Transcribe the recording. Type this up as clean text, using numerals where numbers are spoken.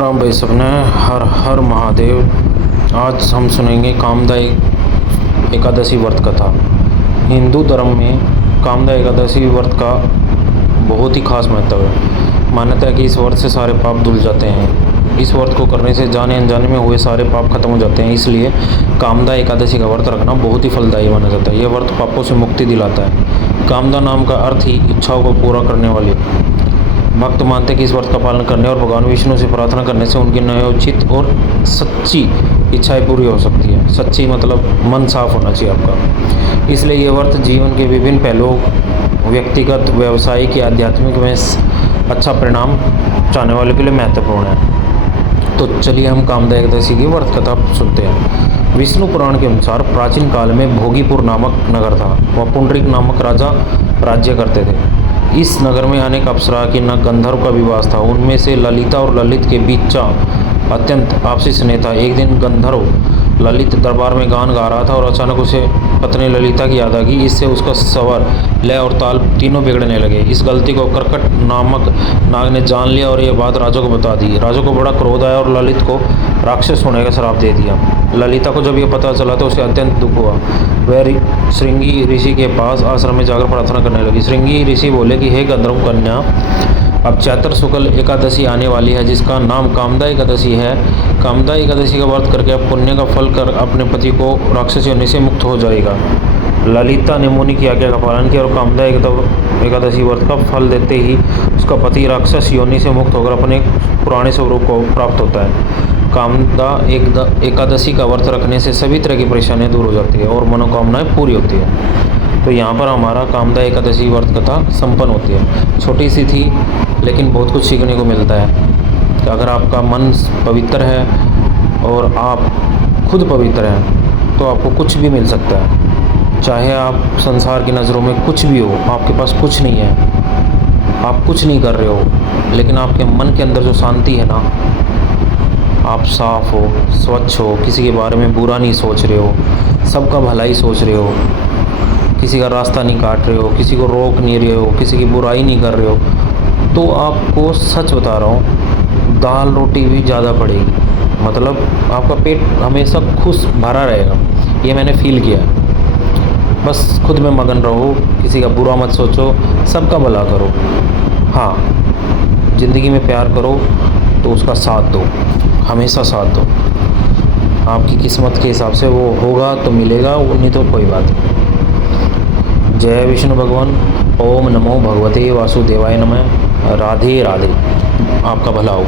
राम भाई सबने हर हर महादेव। आज हम सुनेंगे कामदा एकादशी व्रत कथा। हिंदू धर्म में कामदा एकादशी व्रत का बहुत ही खास महत्व है। मान्यता है कि इस व्रत से सारे पाप धुल जाते हैं। इस व्रत को करने से जाने अनजाने में हुए सारे पाप खत्म हो जाते हैं। इसलिए कामदा एकादशी का व्रत रखना बहुत ही फलदायी माना जाता है। यह व्रत पापों से मुक्ति दिलाता है। कामदा नाम का अर्थ ही इच्छाओं को पूरा करने वाली। भक्त मानते हैं कि इस व्रत का पालन करने और भगवान विष्णु से प्रार्थना करने से उनकी न्यायोचित और सच्ची इच्छाएं पूरी हो सकती है। सच्ची मतलब मन साफ होना चाहिए आपका। इसलिए ये व्रत जीवन के विभिन्न पहलुओं व्यक्तिगत, व्यावसायिक या आध्यात्मिक में अच्छा परिणाम चाहने वालों के लिए महत्वपूर्ण है। तो चलिए हम कामदा एकादशी की व्रत कथा सुनते हैं। विष्णु पुराण के अनुसार प्राचीन काल में भोगीपुर नामक नगर था। वह पुंडरीक नामक राजा राज्य करते थे। इस नगर में अनेक अप्सरा की न गंधर्व का विवाह था। उनमें से ललिता और ललित के बीच अत्यंत आपसी स्नेह था। एक दिन गंधर्व ललित दरबार में गान गा रहा था और अचानक उसे पत्नी ललिता की याद आ गई। इससे उसका स्वर, लय और ताल तीनों बिगड़ने लगे। इस गलती को कर्कट नामक नाग ने जान लिया और यह बात राजा को बता दी। राजा को बड़ा क्रोध आया और ललित को राक्षस होने का श्राप दे दिया। ललिता को जब यह पता चला तो उसे अत्यंत दुख हुआ। वह श्रृंगी ऋषि के पास आश्रम में जाकर प्रार्थना करने लगी। श्रृंगी ऋषि बोले कि हे गंधर्व कन्या, अब चैत्र शुक्ल एकादशी आने वाली है जिसका नाम कामदा एकादशी है। कामदा एकादशी का व्रत करके आप पुण्य का फल कर अपने पति को राक्षस योनि से मुक्त हो जाएगा। ललिता ने मुनि की आज्ञा का पालन किया और कामदा एकादशी व्रत का फल देते ही उसका पति राक्षस योनि से मुक्त होकर अपने पुराने स्वरूप को प्राप्त होता है। कामदा एकादशी का व्रत रखने से सभी तरह की परेशानियां दूर हो जाती है और मनोकामनाएं पूरी होती है। तो यहाँ पर हमारा कामदा एकादशी व्रत कथा संपन्न होती है। छोटी सी थी लेकिन बहुत कुछ सीखने को मिलता है कि अगर आपका मन पवित्र है और आप खुद पवित्र हैं तो आपको कुछ भी मिल सकता है। चाहे आप संसार की नज़रों में कुछ भी हो, आपके पास कुछ नहीं है, आप कुछ नहीं कर रहे हो, लेकिन आपके मन के अंदर जो शांति है ना, आप साफ हो, स्वच्छ हो, किसी के बारे में बुरा नहीं सोच रहे हो, सबका भलाई सोच रहे हो, किसी का रास्ता नहीं काट रहे हो, किसी को रोक नहीं रहे हो, किसी की बुराई नहीं कर रहे हो, तो आपको सच बता रहा हूँ दाल रोटी भी ज़्यादा पड़ेगी। मतलब आपका पेट हमेशा खुश भरा रहेगा। ये मैंने फील किया। बस खुद में मगन रहो, किसी का बुरा मत सोचो, सबका भला करो। हाँ, ज़िंदगी में प्यार करो तो उसका साथ दो, हमेशा साथ दो। आपकी किस्मत के हिसाब से वो होगा तो मिलेगा, वो नहीं तो कोई बात नहीं। जय विष्णु भगवान। ओम नमो भगवते वासुदेवाय नमः। राधे राधे। आपका भला हो।